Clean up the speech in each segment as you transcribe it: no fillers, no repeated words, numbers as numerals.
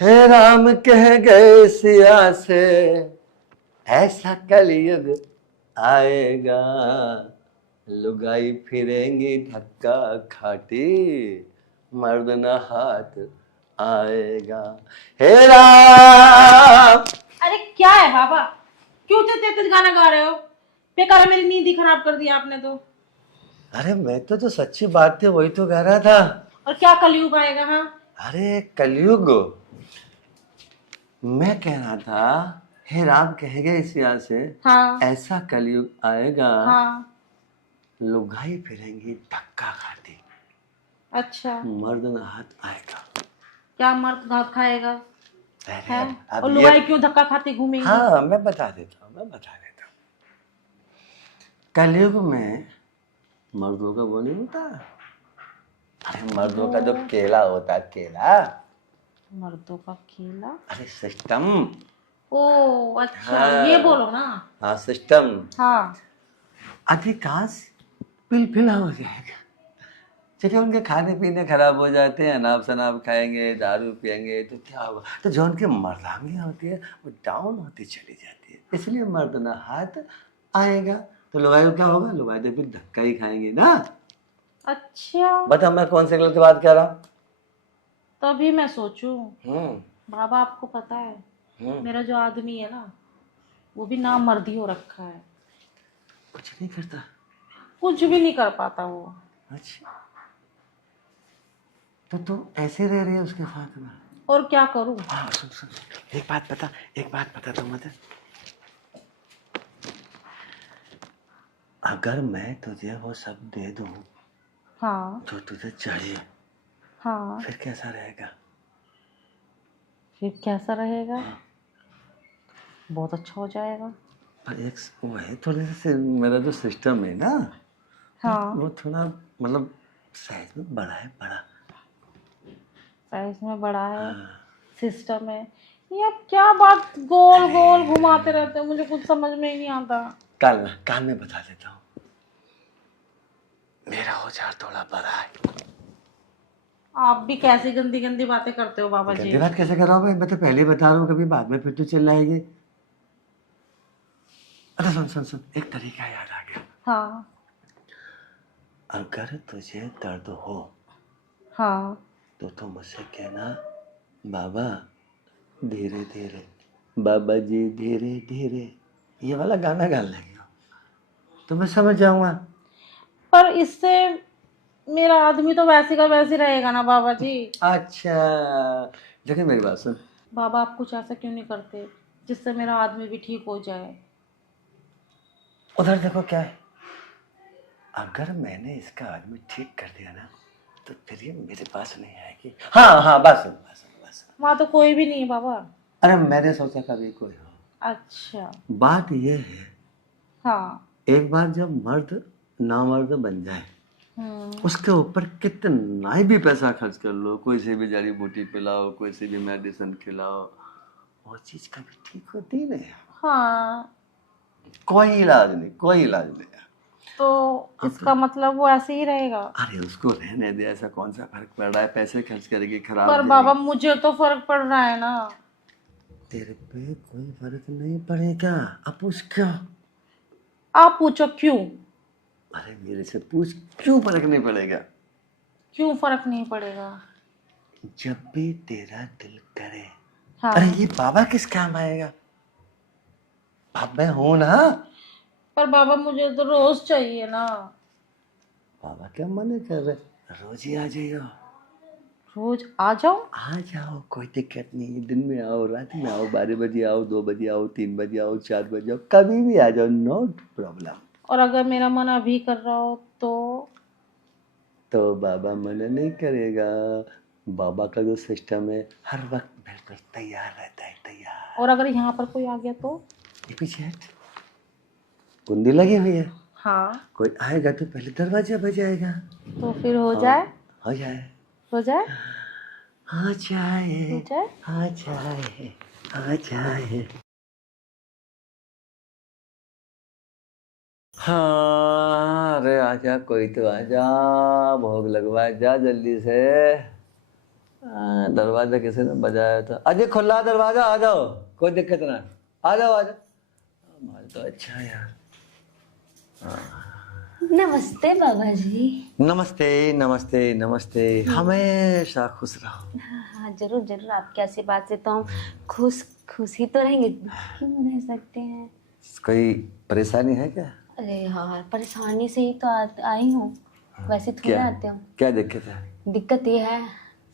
हे राम कह गए सिया से ऐसा कलयुग आएगा, लुगाई फिरेंगी धक्का खाती, मर्द न हाथ आएगा। हे राम। अरे क्या है बाबा, क्यों इतने तेज गाना गा रहे हो? बेकार मेरी नींद ही खराब कर दी आपने तो। अरे मैं तो सच्ची बात थी वही तो गा रहा था। और क्या कलयुग आएगा? हाँ अरे कलयुग, मैं कह रहा था हे राम कह गए इस यहाँ से हाँ ऐसा कलयुग आएगा, हाँ। लुगाई फिरेंगी धक्का खाती, अच्छा, मर्द न हाथ आएगा। क्या मर्द घात खाएगा अरे है? अब और ये, लुगाई क्यों धक्का खाती घूमेंगी? हाँ मैं बता देता हूँ। कलयुग में मर्दों का वो नहीं होता, अरे मर्दों का जो वो केला होता है, केला। मर्दों का खेला? अरे सिस्टम। ओ अच्छा, ये हाँ बोलो ना। हाँ सिस्टम हाँ अधिकांश पिलपिला हो जाएगा, क्योंकि उनके खाने पीने खराब हो जाते हैं, अनाप शनाप खाएंगे, दारू पियेंगे, तो क्या होगा, तो जो उनकी मर्दांगियाँ होती है वो डाउन होती चली जाती है, इसलिए मर्द ना हाथ आएगा। तो लुगाई क्या होगा, लुगाई तो फिर धक्का ही खाएंगे ना। अच्छा, बता मैं कौन से गलत बात कह रहा हूँ। तभी मैं सोचूं। हम्म बाबा आपको पता है, हम्म मेरा जो आदमी है ना, वो भी ना मर्दी हो रखा है। कुछ नहीं करता। कुछ भी नहीं कर पाता वो। अच्छा, तो तू ऐसे रह रही है उसके साथ में। और क्या करूं? हाँ सुन सुन सुन, एक बात बता तू मुझे, अगर मैं तुझे वो सब दे दूं हाँ जो तुझे चाहिए, हाँ। फिर कैसा रहेगा। फिर कैसा रहेगा? बहुत अच्छा हो जाएगा। पर एक वो है थोड़े से, मेरा जो सिस्टम है ना, हाँ, वो थोड़ा मतलब साइज में बड़ा है, बड़ा। साइज में बड़ा है, हाँ। सिस्टम है। ये आप क्या बात गोल गोल घुमाते रहते हो, मुझे कुछ समझ में ही नहीं आता। काल में बता देता हूँ, मेरा औजार थोड़ा बड़ा है। आप भी कैसी गंदी गंदी बातें करते हो बाबा जी। गंदी बात कैसे कर रहा हूँ मैं तो पहले बता रहा हूँ, कभी बाद में फिर तो चिल्ला आएगी। अरे सुन सुन सुन, एक तरीका याद आ गया। हाँ अगर तुझे दर्द हो हाँ। तो मुझसे कहना, बाबा धीरे धीरे, बाबा जी धीरे धीरे, ये वाला गाना गा लेंगे तो मैं समझ जाऊंगा। पर इससे मेरा आदमी तो वैसे का वैसे रहेगा ना बाबा जी। अच्छा, देखिए मेरी बात सुन। बाबा आप कुछ ऐसा क्यों नहीं करते जिससे मेरा आदमी भी ठीक हो जाए? उधर देखो क्या है, अगर मैंने इसका आदमी ठीक कर दिया ना, तो फिर ये मेरे पास नहीं आएगी। हाँ हाँ बस। वहाँ तो कोई भी नहीं है बाबा। अरे मैंने सोचा कभी कोई हो। अच्छा। बात ये है, हाँ। एक बार जब मर्द नामर्द बन जाए, हम्म। उसके ऊपर कितना ही भी पैसा खर्च कर लो, कोई से भी जड़ी बूटी पिलाओ, कोई से भी मेडिसिन खिलाओ, वो चीज कभी ठीक होती नहीं। हाँ, कोई इलाज नहीं। तो इसका मतलब वो ऐसे ही रहेगा? अरे उसको रहने दे, ऐसा कौन सा फर्क पड़ रहा है, पैसे खर्च करेगी खराब पर हो बाबा जाएगी। मुझे तो फर्क पड़ रहा है ना। तेरे पे कोई फर्क नहीं पड़ेगा, अब पूछ क्यों। आप पूछो क्यों? अरे मेरे से पूछ क्यों फर्क नहीं पड़ेगा। क्यों फर्क नहीं पड़ेगा? जब भी तेरा दिल करे। अरे हाँ। ये बाबा किस काम आएगा, अब मैं हूं ना। पर बाबा मुझे तो रोज चाहिए ना। बाबा क्या मना कर रहे, रोज ही आ जाइयो। रोज आ जाऊं? आ जाओ, कोई दिक्कत नहीं, दिन में आओ, रात में आओ, 12 बजे आओ, 2 बजे आओ, 3 बजे आओ, 4 बजे आओ, कभी भी आ जाओ, नो प्रॉब्लम। और अगर मेरा मन अभी कर रहा हो तो बाबा मना नहीं करेगा, बाबा का जो सिस्टम है हर वक्त बिल्कुल तैयार रहता है, तैयार। और अगर यहाँ पर कोई आ गया तो? ये पीछे हट, कुंडी लगी हुई है, हाँ, कोई आएगा तो पहले दरवाजा बजाएगा। तो फिर हो हाँ जाए। हो जाए, हो जाए। आ जाए, हो जाए। आ जाए, आ जाए। हाँ अरे आजा, कोई तो आजा, भोग लगवा जा जल्दी से। दरवाजा किसी ने बजाया था। अजय खुला दरवाजा, आ जाओ, कोई दिक्कत ना, आ जाओ आ जाओ। हमारे तो अच्छा है यार। नमस्ते बाबा जी। नमस्ते नमस्ते नमस्ते, हमेशा खुश रहो। हाँ हाँ, जरूर जरूर, आपके आशीर्वाद से तो हम खुश ही तो रहेंगे, क्यों रह सकते हैं। कोई परेशानी है क्या? अरे यार, परेशानी से ही तो आई हूँ, वैसे थोड़ी क्या आते हूँ। क्या दिक्कत है? दिक्कत ये है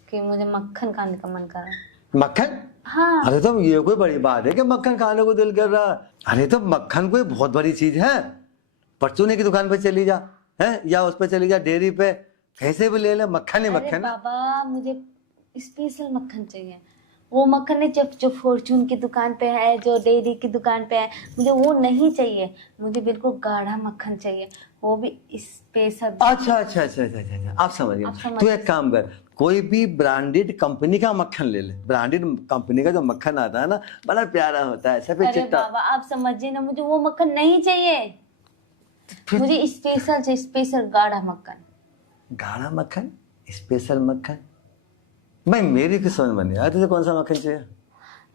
कि मुझे मक्खन खाने का मन कर रहा है। मक्खन? हाँ। अरे तो ये कोई बड़ी बात है कि मक्खन खाने को दिल कर रहा है? अरे तो मक्खन कोई बहुत बड़ी चीज है। परचूने की दुकान पे चली जा, है, या उस पे चली जा, डेयरी पे, कैसे भी ले ले, मक्खन ही अरे मक्खन है। बाबा, मुझे स्पेशल मक्खन चाहिए। वो मक्खन नहीं जो फॉर्चून की दुकान पे है, जो डेयरी की दुकान पे है, मुझे वो नहीं चाहिए। मुझे बिल्कुल गाढ़ा मक्खन चाहिए, वो भी स्पेशल। अच्छा अच्छा अच्छा अच्छा अच्छा, आप समझ गए। तू एक काम कर, कोई भी ब्रांडेड कंपनी का मक्खन ले ले। ब्रांडेड कंपनी का जो मक्खन आता है ना, बड़ा प्यारा होता है, सफेद अरे चिट्टा। बाबा, आप समझिए ना, मुझे वो मक्खन नहीं चाहिए। मुझे स्पेशल चाहिए, स्पेशल गाढ़ा मक्खन। गाढ़ा मक्खन, स्पेशल मक्खन? भाई मेरी की समझ में नहीं आया, तुझे कौन सा मक्खन चाहिए?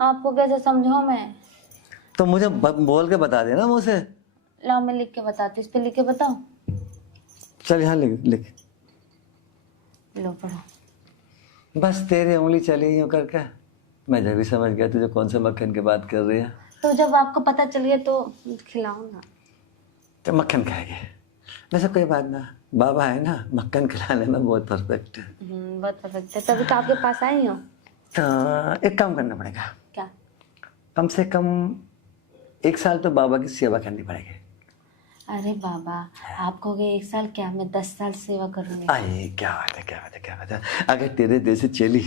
आपको कैसे समझाऊं मैं? तो मुझे बोल के बता देना मुझसे। लाओ, मैं लिख के बताती हूँ। इस पे लिख के बताओ। चल यहाँ लिख लिख। लो पढ़ो। बस तेरी उंगली चली यूं करके मैं जब भी समझ गया तुझे कौन से मक्खन की बात कर रही है। तो जब आपको पता चल गया तो खिलाओ ना। तो मक्खन खाएंगे। वैसे कोई बात ना, बाबा है ना, मक्खन खिलाने में बहुत परफेक्ट है। बहुत परफेक्ट है, तभी तो आपके पास आई हूँ। तो एक काम करना पड़ेगा, क्या? कम से कम 1 साल तो बाबा की सेवा करनी पड़ेगी। अरे बाबा, आप कहोगे 1 साल क्या, मैं 10 साल सेवा करूंगी। अरे क्या बात है, क्या बात है, क्या बात है। अगर तेरे जैसे चेली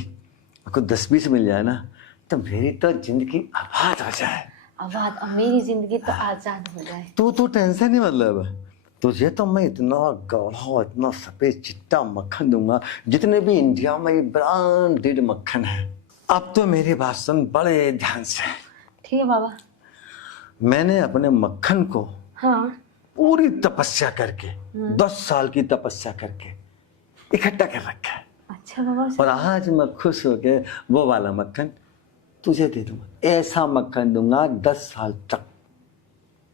को 10-20 मिल जाए ना, तो मेरी तो जिंदगी आबाद हो जाए। आबाद? अब मेरी जिंदगी तो आजाद हो जाए। तू टेंशन नहीं, मतलब तुझे तो मैं इतना गाढ़ा, इतना सफेद चिट्टा मक्खन दूंगा जितने भी इंडिया में ब्रांडेड मक्खन है। अब तो मेरी बात सुन बड़े ध्यान से। ठीक है बाबा। मैंने अपने मक्खन को हाँ। पूरी तपस्या करके 10 साल की तपस्या करके इकट्ठा कर रखा है। अच्छा बाबा। और आज मैं खुश होके वो वाला मक्खन तुझे दे दूंगा। ऐसा मक्खन दूंगा 10 साल तक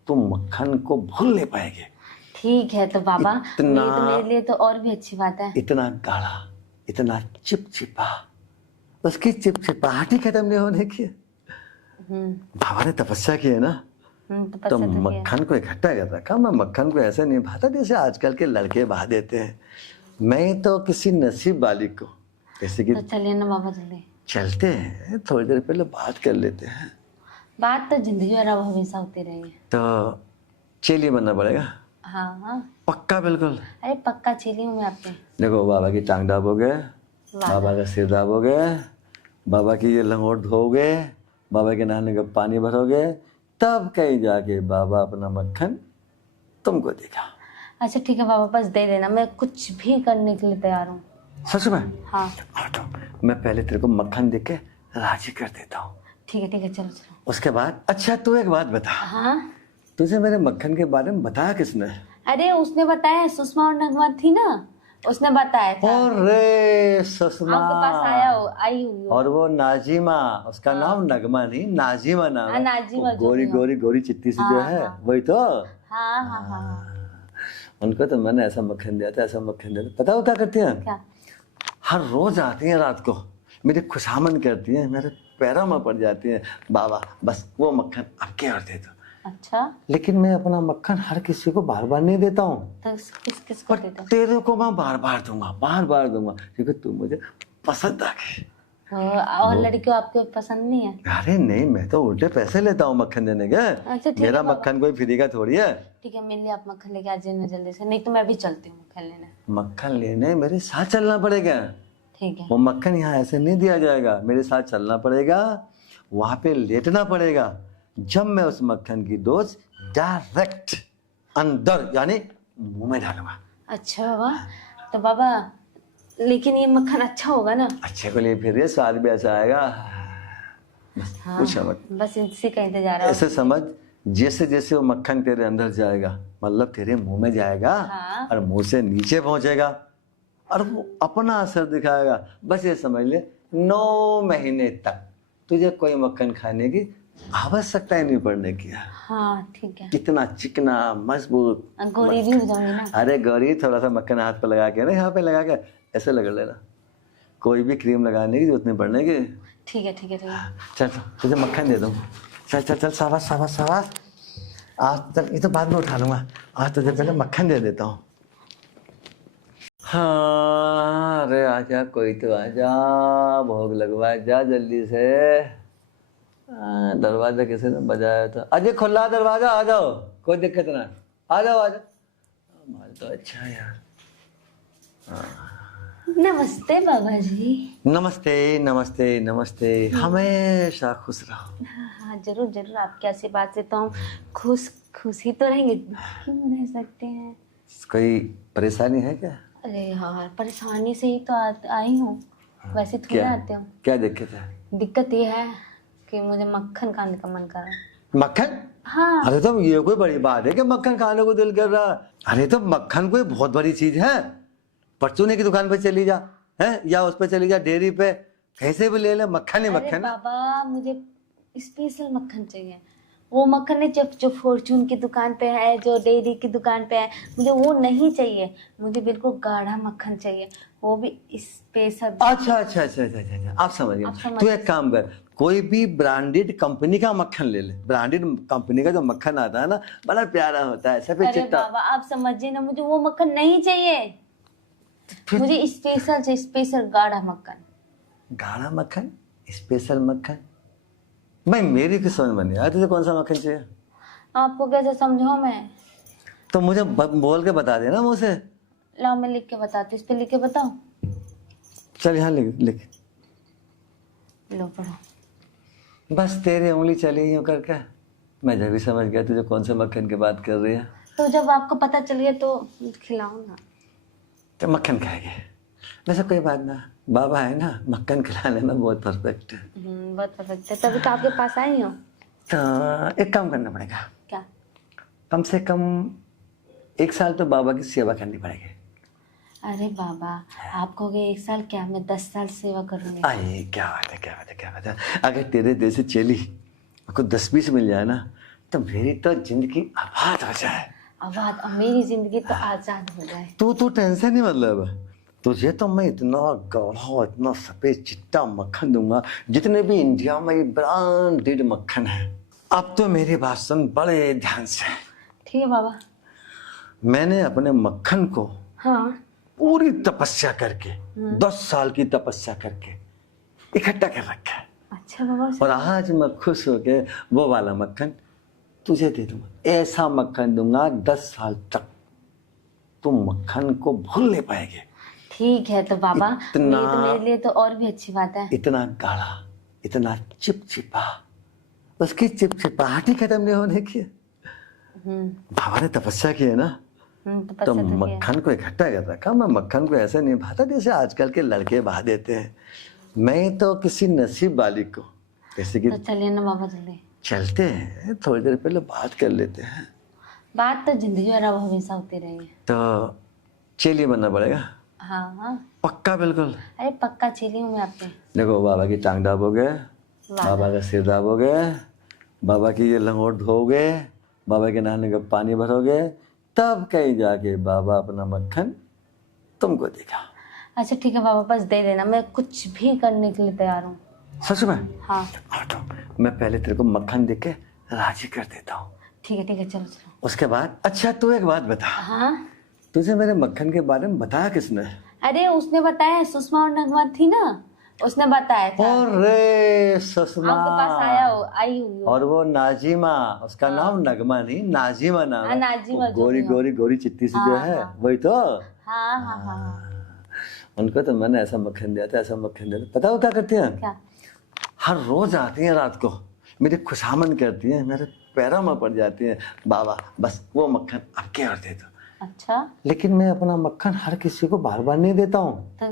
तुम मक्खन को भूल नहीं पाएंगे। ठीक है तो बाबा, इतना- ये तो मेरे लिए तो और भी अच्छी बात है। इतना गाढ़ा, इतना चिपचिपा, उसकी चिपचिपाहट ही खत्म नहीं होने की। बाबा ने तपस्या की है ना, तपस्या तो तो किया। मक्खन को इकट्ठा कर रखा। मैं मक्खन को ऐसे नहीं भाता जैसे आजकल के लड़के बहा देते हैं। मैं तो किसी नसीब वाली को, जैसे कि तो चलिए ना बाबा, जल्दी चलते हैं, थोड़ी देर पहले बात कर लेते हैं। बात तो जिंदगी और अब हमेशा होती रहेगी। तो चेली बनना पड़ेगा। हाँ हाँ। पक्का? बिल्कुल। अरे पक्का चली हूँ मैं आपके। देखो, बाबा की टांग दाबोगे, वाह। बाबा का सिर दाबोगे, बाबा की ये लंगोट धोगे, बाबा के नहाने का पानी भरोगे, तब कहीं जाके बाबा अपना मक्खन तुमको देगा। अच्छा ठीक है बाबा, बस दे देना, मैं कुछ भी करने के लिए तैयार हूँ। सच में? हाँ तो मैं पहले तेरे को मक्खन दे के राजी कर देता हूँ। ठीक है, चलो चलो। उसके बाद अच्छा तू एक बात बता, हाँ। तुझे मेरे मक्खन के बारे में बताया किसने? अरे उसने बताया, सुषमा और नगमा थी ना, उसने बताया था। अरे सुषमा, आपके पास आई हुई हो। और वो नाजिमा, उसका नाम नगमा नहीं, नाजिमा नाम है। नाजिमा, वो गोरी गोरी गोरी चिट्टी सी जो है, वही तो। हाँ। उनको तो मैंने ऐसा मक्खन दिया था, ऐसा मक्खन दिया था। पता हो क्या करती हैं? क्या? हर रोज आती हैं रात को, मेरी खुशामद करती हैं, मेरे पैरों में पड़ जाती हैं, बाबा बस वो मक्खन आपके और दे दो। अच्छा, लेकिन मैं अपना मक्खन हर किसी को बार बार नहीं देता हूँ, तो किसको पर देते हो? तेरे को मैं बार बार दूंगा, क्योंकि तू मुझे पसंद आ गई। और लड़कियों आपको पसंद नहीं है? अरे नहीं, मैं तो उल्टे पैसे लेता हूँ मक्खन देने के। अच्छा ठीक है मेरा बाबा। मक्खन कोई फ्री का थोड़ी है। ठीक है, मेरे लिए आप मक्खन लेके आ जाइए जल्दी से, नहीं तो मैं भी चलती हूँ मक्खन लेने। मक्खन लेने मेरे साथ चलना पड़ेगा। ठीक है। वो मक्खन यहाँ ऐसे नहीं दिया जाएगा, मेरे साथ चलना पड़ेगा, वहां पे लेटना पड़ेगा। जब मैं उस मक्खन की डोज डायरेक्ट अंदर यानी मुंह में डालूंगा। अच्छा बाबा, तो बाबा लेकिन ये मक्खन अच्छा होगा ना? अच्छे को लिए फिर ये स्वाद भी ऐसा आएगा, बस हाँ, पूछो मत। बस इसी का इंतजार है। ऐसे समझ, जैसे जैसे वो मक्खन तेरे अंदर जाएगा, मतलब तेरे मुंह में जाएगा, हाँ। और मुंह से नीचे पहुंचेगा और वो अपना असर दिखाएगा। बस ये समझ ले 9 महीने तक तुझे कोई मक्खन खाने की आवश्यकता ही नहीं पड़ने की। हाँ ठीक है। कितना चिकना मजबूत। गोरी भी हो जाऊंगी ना। अरे गौरी, थोड़ा सा मक्खन हाथ पे लगा के ना, यहाँ पे लगा के ऐसे लगा लेना, कोई भी क्रीम लगाने की जरूरत नहीं पड़ने की। ठीक है ठीक है ठीक है। चल तुझे मक्खन दे दूँ। चल चल चल, शाबाश शाबाश शाबाश। आज तक ये तो बाद में उठा लूंगा, आज तुझे पहले मक्खन दे देता हूँ। हाँ अरे आजा, कोई तो आजा, भोग लगवा जा जल्दी से। दरवाजा किसी ने बजाया था। अजय खुला दरवाजा, आ जाओ, कोई दिक्कत ना, आ जाओ आ जाओ। माल तो अच्छा है यार। नमस्ते बाबा जी। नमस्ते नमस्ते नमस्ते, हमेशा खुश रहो। हाँ हाँ जरूर जरूर, आपके आशीर्वाद से तो हम खुश ही तो रहेंगे, क्यों रह सकते हैं। कोई परेशानी है क्या? अरे यार परेशानी से ही तो आई हूँ, वैसे थोड़ी क्या आते हूँ। क्या दिक्कत है? दिक्कत ये है कि मुझे मक्खन खाने का मन कर रहा है। मक्खन? हाँ। अरे तो ये कोई बड़ी बात है कि मक्खन खाने को दिल कर रहा? अरे तो मक्खन कोई बहुत बड़ी चीज है। परचूने की दुकान पे चली जा, है या उस पे चली जा, डेयरी पे, कैसे भी ले ले, मक्खन ही मक्खन। बाबा मुझे स्पेशल मक्खन चाहिए। वो मक्खन है जो फॉर्चून की दुकान पे है, जो डेयरी की दुकान पे है, मुझे वो नहीं चाहिए। मुझे बिल्कुल गाढ़ा मक्खन चाहिए, वो भी स्पेशल। अच्छा अच्छा अच्छा अच्छा अच्छा, आप समझ गए। तू एक काम कर, कोई भी ब्रांडेड कंपनी का मक्खन ले ले। ब्रांडेड कंपनी का जो मक्खन आता है ना, बड़ा प्यारा होता है, सफेद अरे चिट्टा। बाबा आप समझिए ना, मुझे वो मक्खन नहीं चाहिए, मुझे स्पेशल से स्पेशल गाढ़ा मक्खन। गाढ़ा मक्खन, स्पेशल मक्खन? भाई मेरी किस समझ में नहीं आया, तुझे कौन सा मक्खन चाहिए? आपको कैसे समझाऊं मैं? तो मुझे बोल के बता देना मुँह से। लाओ मैं लिख के बताती हूँ, इस पे लिख के बताओ। चल यहाँ लिख लिख। लो पढ़ो। बस तेरी उंगली चली यूं करके मैं जब भी समझ गया तुझे कौन से मक्खन की बात कर रही है। तो जब आपको पता चल गया तो खिलाओ ना। तो मक्खन खाएंगे, वैसे कोई बात ना, बाबा है ना, मक्खन खिलाने में बहुत परफेक्ट है। बहुत परफेक्ट है, तभी तो आपके पास आई हूँ। तो एक काम करना पड़ेगा। क्या? कम से कम 1 साल तो बाबा की सेवा करनी पड़ेगी। अरे बाबा आप कहोगे 1 साल, क्या मैं 10 साल सेवा करूंगी? आए क्या बात है, क्या बात है, क्या बात है। अगर तेरे जैसे चेली को 10-20 मिल जाए ना, तो मेरी तो जिंदगी आबाद हो जाए। आबाद? अब मेरी जिंदगी तो आजाद हो जाए। तू टेंशन नहीं, मतलब तुझे तो मैं इतना गाढ़ा, इतना सफेद चिट्टा मक्खन दूंगा, जितने भी इंडिया में ब्रांडेड मक्खन है। अब तो मेरी बात सुन बड़े ध्यान से। ठीक है बाबा। मैंने अपने मक्खन को हाँ। पूरी तपस्या करके 10 साल की तपस्या करके इकट्ठा कर रखा है। अच्छा बाबा। और आज मैं खुश होके वो वाला मक्खन तुझे दे दूंगा। ऐसा मक्खन दूंगा 10 साल तक तुम मक्खन को भूल नहीं पाएंगे। ठीक है तो बाबा, इतना- ये तो मेरे लिए तो और भी अच्छी बात है। इतना गाढ़ा, इतना चिपचिपा, उसकी चिपचिपाहट ही खत्म नहीं होने की। बाबा ने तपस्या की है ना, तो मक्खन को इकट्ठा कर रखा। मैं मक्खन को ऐसे नहीं भाता जैसे आजकल के लड़के बहा देते हैं। मैं तो किसी नसीब वाली को, जैसे कि तो चलिए ना बाबा, जल्दी चलते हैं, थोड़ी देर पहले बात कर लेते हैं। बात तो जिंदगी भर अब हमेशा होती रहेगी। तो चेली बनना पड़ेगा। हाँ हाँ पक्का? बिल्कुल। अरे पक्का चली हूँ मैं आपके। देखो बाबा की टांग दाबोगे, बाबा का सिर दाबोगे, बाबा की ये लंगोट धोगे, बाबा के नहाने का पानी भरोगे, तब कहीं जाके बाबा अपना मक्खन तुमको देगा। अच्छा ठीक है बाबा, बस दे देना, मैं कुछ भी करने के लिए तैयार हूँ। सच में? हाँ तो मैं पहले तेरे को मक्खन देके राजी कर देता हूँ। ठीक है चलो चलो। उसके बाद अच्छा तू एक बात बता, हाँ तुझे मेरे मक्खन के बारे में बताया किसने? अरे उसने बताया, सुषमा और नगमा थी ना, उसने बताया था। अरे सुषमा आपके पास आई हुई हो। और वो नाजिमा, उसका नाम नगमा नहीं, नाजिमा नाम है। हाँ, नाजिमा, वो गोरी जो भी हो। गोरी गोरी चिट्टी सी जो है, वही तो। हाँ हाँ हाँ। उनको तो मैंने ऐसा मक्खन दिया था, ऐसा मक्खन दिया था। पता हो क्या करती हैं? क्या? हर रोज आती हैं रात को, मेरी खुशामद करती हैं, मेरे पैरों में पड़ जाती हैं, बाबा बस वो मक्खन आपके और दे दो। अच्छा लेकिन मैं अपना मक्खन हर किसी को बार बार नहीं देता हूँ, तो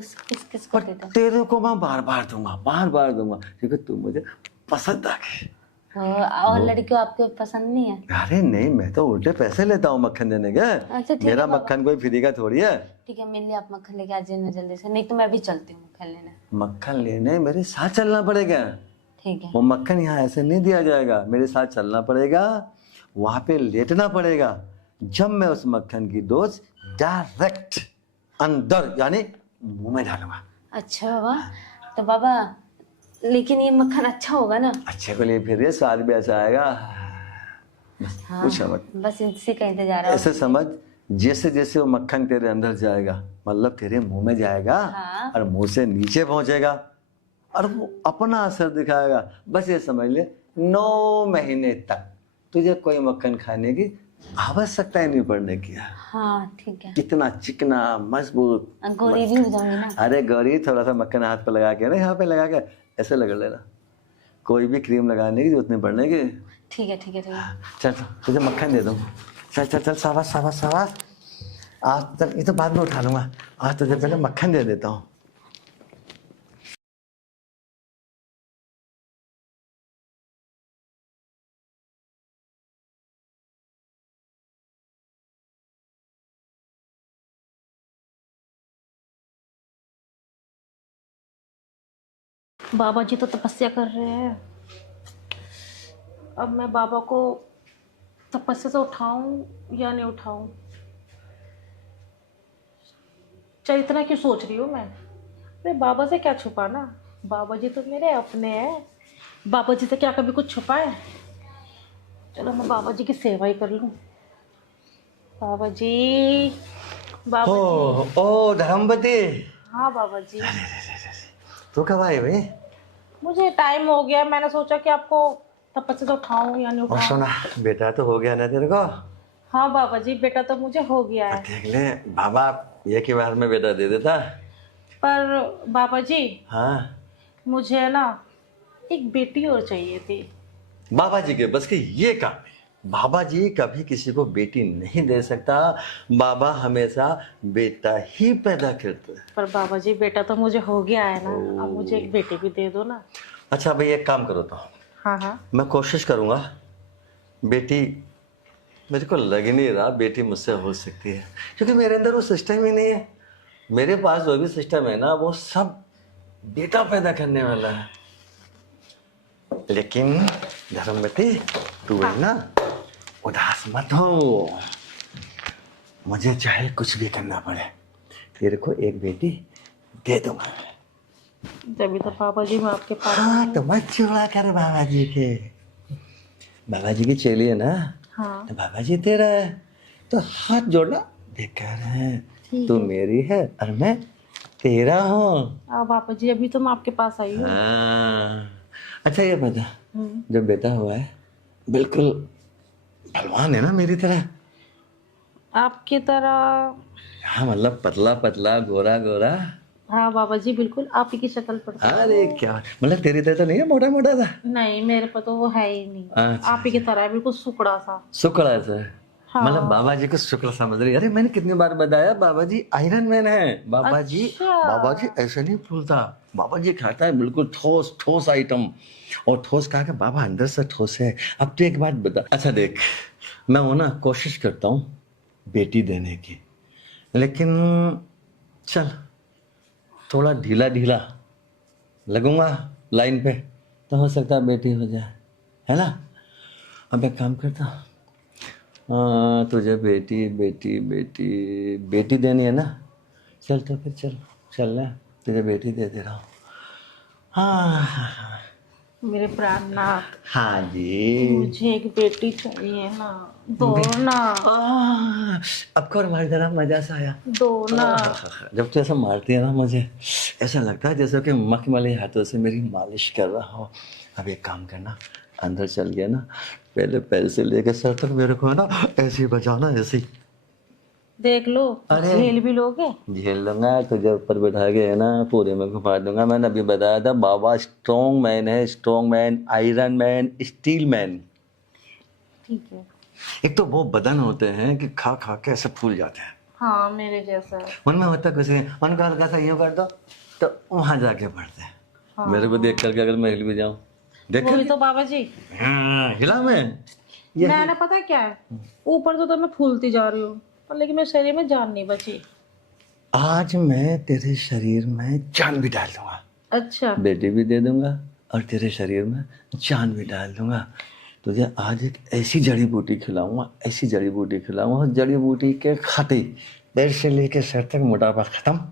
किसको देता? तेरे को मैं बार बार दूंगा, बार बार दूंगा, क्योंकि तू मुझे पसंद आ गई। और लड़कियों आपको पसंद नहीं है? अरे नहीं, मैं तो उल्टे पैसे लेता हूँ मक्खन देने के। अच्छा, ठीक है मेरा बाबा। मक्खन कोई फ्री का थोड़ी है। ठीक है, मिल लिया, आप मक्खन लेके आ जाइए जल्दी से, नहीं तो मैं भी चलती हूँ मक्खन लेने। मक्खन लेने मेरे साथ चलना पड़ेगा। ठीक है। वो मक्खन यहाँ ऐसे नहीं दिया जाएगा, मेरे साथ चलना पड़ेगा, वहां पे लेटना पड़ेगा। जब मैं उस मक्खन की डोज डायरेक्ट अंदर यानी मुंह में डालूंगा। अच्छा बाबा, तो बाबा लेकिन ये मक्खन अच्छा होगा ना? अच्छे को लिए फिर ये स्वाद भी अच्छा आएगा। बस हाँ, कुछ समझ, बस इसी का इंतजार है। ऐसे समझ, जैसे जैसे वो मक्खन तेरे अंदर जाएगा, मतलब तेरे मुंह में जाएगा, हाँ। और मुंह से नीचे पहुंचेगा और वो अपना असर दिखाएगा। बस ये समझ ले, 9 महीने तक तुझे कोई मक्खन खाने की आवश्यकता ही नहीं पड़ने की। हाँ ठीक है। कितना चिकना मजबूत। गोरी भी हो जाऊंगी ना? अरे गौरी, थोड़ा सा मक्खन हाथ पे लगा के ना, यहाँ पे लगा के ऐसे लगा लेना, कोई भी क्रीम लगाने की जरूरत नहीं पड़ने की। ठीक है ठीक है ठीक है। चल तुझे मक्खन दे दूँ। चल चल चल, शाबाश शाबाश शाबाश। आज तक ये तो बाद में उठा लूंगा, आज तुझे पहले मक्खन दे देता हूँ। बाबा जी तो तपस्या कर रहे हैं, अब मैं बाबा को तपस्या से उठाऊं या नहीं उठाऊं? चाहे इतना क्यों सोच रही हूँ मैं? अरे बाबा से क्या छुपाना, बाबा जी तो मेरे अपने हैं, बाबा जी से क्या कभी कुछ छुपा है? चलो मैं बाबा जी की सेवा ही कर लूँ। बाबा जी, बाबा जी। ओ धर्मपति, हाँ बाबा जी। तू कब आए भाई? मुझे टाइम हो गया, मैंने सोचा कि आपको तपस्या से उठाऊं या नहीं और उठाऊं। सुना, बेटा तो हो गया ना तेरे को? हाँ बाबा जी, बेटा तो मुझे हो गया है। देख ले, बाबा ये की बार में बेटा दे देता। पर बाबा जी, हाँ, मुझे ना एक बेटी और चाहिए थी। बाबा जी के बस के ये काम है। बाबा जी कभी किसी को बेटी नहीं दे सकता, बाबा हमेशा बेटा ही पैदा करते हैं। पर बाबा जी, बेटा तो मुझे हो गया है ना, अब मुझे एक बेटी भी दे दो ना। अच्छा भाई, एक काम करो तो, हाँ हाँ। मैं कोशिश करूंगा, बेटी मेरे को लग नहीं रहा बेटी मुझसे हो सकती है, क्योंकि मेरे अंदर वो सिस्टम ही नहीं है। मेरे पास जो भी सिस्टम है ना, वो सब बेटा पैदा करने वाला है। लेकिन धर्मवती, तू है ना, उदास मत हो, मुझे चाहे कुछ भी करना पड़े, तेरे को एक बेटी दे दूंगा। जब तो बाबा जी मैं आपके पास। हाँ तो मत चुरा कर बाबा जी के, बाबा जी की चेली है ना, हाँ तो बाबा जी तेरा है, तो हाथ जोड़ना बेकार है। तू मेरी है और मैं तेरा हूँ। बाबा जी, अभी तो मैं आपके पास आई हूँ। हाँ। अच्छा ये बता, जब बेटा हुआ है, बिल्कुल भगवान है ना मेरी तरह? आपकी तरह? हाँ मतलब पतला पतला, गोरा गोरा। हाँ बाबा जी, बिल्कुल आप ही की शक्ल पर। अरे क्या मतलब, तेरी तरह तो नहीं है मोटा मोटा सा? नहीं, मेरे पर तो वो है ही नहीं। अच्छा, आप ही की तरह है, बिल्कुल सुकड़ा सा। शुक्र सा। हाँ। मतलब बाबा जी को शुक्र समझ रही? अरे मैंने कितनी बार बताया, बाबा जी आयरन मैन है। बाबा जी, अच्छा। बाबा जी ऐसे नहीं फूलता, बाबा जी खाता है बिल्कुल ठोस ठोस आइटम, और ठोस खा के बाबा अंदर से ठोस है। अब तो एक बात बता, अच्छा देख, मैं वो ना कोशिश करता हूँ बेटी देने की, लेकिन चल थोड़ा ढीला ढीला लगूंगा लाइन पे, तो हो सकता है बेटी हो जाए, है ना? अब एक काम करता हूँ, तुझे बेटी बेटी बेटी बेटी देनी है ना, चल तो फिर चल चल ना, तुझे बेटी दे दे रहा हूँ। हाँ मेरे प्राणनाथ, हाँ जी, मुझे एक बेटी चाहिए ना, दो ना। अब कर मार, जरा मजा सा आया। दो ना। जब तू ऐसा मारती है ना, मुझे ऐसा लगता है जैसे कि मखमली हाथों से मेरी मालिश कर रहा हो। अब एक काम करना, अंदर चल गया ना, पहले पैर से लेकर सर तक मेरे को है ना ऐसे ही बजाना, ऐसे ही। देख लो, झेल भी लोगे? झेल लूंगा, तुझे ऊपर बैठा के है ना पूरे में घुमा दूंगा। मैंने अभी बताया था, बाबा स्ट्रॉन्ग मैन है, strong man, iron man, steel man. ठीक है। एक तो वो बदन होते हैं कि खा खा के ऐसे फूल जाते हैं। हाँ मेरे जैसा है। उनमें होता कुछ नहीं, उनका हल्का सा यूं कर दो तो वहां जाके पड़ते हैं। हाँ। मेरे को देख करके अगर मैं हिल भी जाऊं देखो वही तो बाबा जी, हाँ, हिला मैं मैंने पता है क्या है, ऊपर तो मैं फूलती जा रही हूँ पर लेकिन मेरे शरीर में जान नहीं बची। आज मैं तेरे शरीर में जान भी डाल दूंगा, अच्छा, बेटी भी दे दूंगा और तेरे शरीर में जान भी डाल दूंगा। तुझे आज एक ऐसी जड़ी बूटी खिलाऊंगा, ऐसी जड़ी बूटी खिलाऊंगा, और जड़ी बूटी के खाते पैर से लेके सर तक मोटापा खत्म। और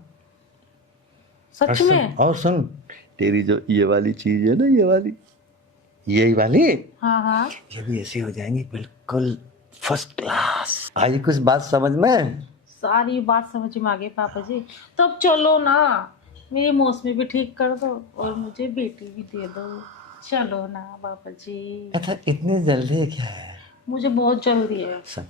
सच सुन, में? और सुन, तेरी जो ये वाली चीज है ना, ये वाली, यही वाली, हाँ हाँ, ये भी ऐसी हो जाएंगी बिल्कुल फर्स्ट क्लास। आई कुछ बात समझ में? सारी बात समझ में आ गई पापा जी। तो अब चलो ना, मेरी मौसमी भी ठीक कर दो और मुझे बेटी भी दे दो। चलो ना पापा जी, अच्छा इतनी जल्दी क्या है? मुझे बहुत जल्दी है। सुन,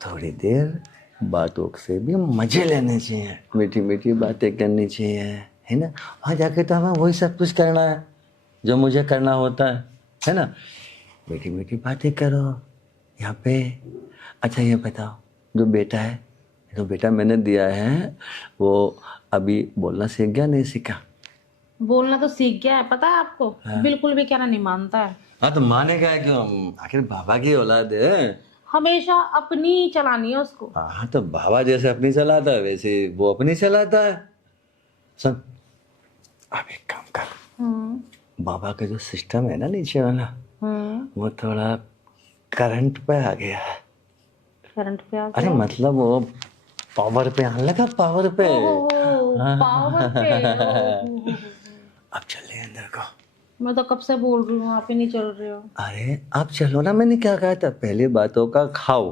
थोड़ी देर बातों से भी मजे लेने चाहिए, मीठी मीठी बातें करनी चाहिए, है ना। वहाँ जाके तो हमें वही सब कुछ करना है जो मुझे करना होता है ना। मीठी मीठी बातें करो यहाँ पे। अच्छा ये बताओ, जो बेटा है, जो बेटा मैंने दिया है, वो अभी बोलना सीख गया नहीं सीखा? बोलना तो सीख गया है, पता है आपको, बिल्कुल भी कहना नहीं मानता है। हाँ तो मानेगा क्यों, आखिर बाबा की औलाद है। हमेशा अपनी चलानी है उसको। हाँ तो बाबा जैसे अपनी चलाता है वैसे वो अपनी चलाता है। सुन, अब एक काम कर, बाबा का जो सिस्टम है ना नीचे वाला, वो थोड़ा करंट पे आ गया है। करंट पे आ अरे गया? मतलब वो पावर पे आने लगा, पावर पे। पावर पे? ओहो। अब चले अंदर को। मैं तो कब से बोल रही हूँ, आप ही नहीं चल रहे हो। अरे अब चलो ना, मैंने क्या कहा था, पहले बातों का खाओ।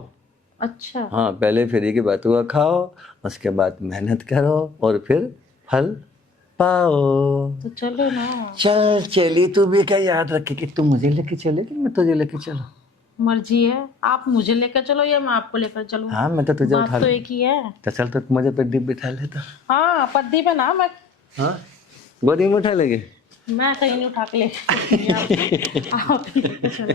अच्छा, हाँ पहले फ्री की बातों का खाओ, उसके बाद मेहनत करो और फिर फल पाओ। तो चलो ना। चल चली, तू भी क्या याद रखे कि तू मुझे लेके चले कि मैं तुझे लेके चलूं? मर्जी है, आप मुझे लेकर चलो या मैं आपको लेकर चलूं। हाँ मैं तो तुझे बात उठा तो लूं। एक ही है। तो चल तो मुझे पेड्डी बिठा लेता। हाँ, पद्दी पे ना, मैं गोदी में उठा लेंगे। कहीं नहीं उठा के लेकर आप ही लेकर चलो।